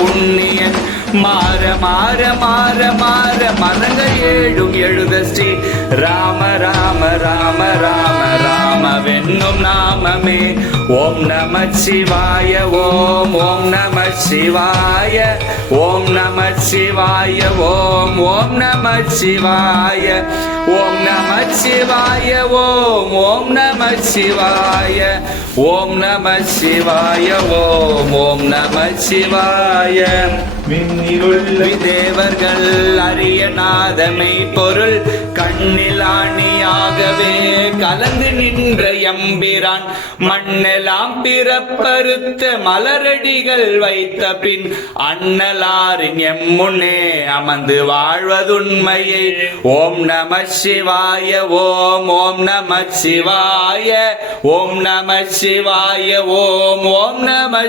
புண்ணியன் மாற மாற மாற மாற மனங்கள் ஏழும் எழுத ஸ்ரீ ராம ராம ராம ராம ராமவென்னும் நாமமே. ஓம் நம சிவாய ஓம் ஓம் நம சிவாய ஓம் நம சிவாய ஓம் ஓம் நம சிவாய ஓம் நம சிவாய ஓம் ஓம் நம சிவாய ஓம் நம சிவாய ஓம் ஓம் நம சிவாய. விண்ணிலுள்ள தேவர்கள் அறிய நாதமை பொருள் கண்ணில் ஆணியாகவே கலந்து நின்ற எம்பிரான் மண்ணெல்லாம் பிறப்பறுத்த மலரடிகள் வைத்த பின் அண்ணலாரின் எம்முன்னே அமர்ந்து வாழ்வதுண்மையை. ஓம் நம சிவாய ஓம் ஓம் நம சிவாய ஓம் நம சிவாய ஓம் ஓம் நம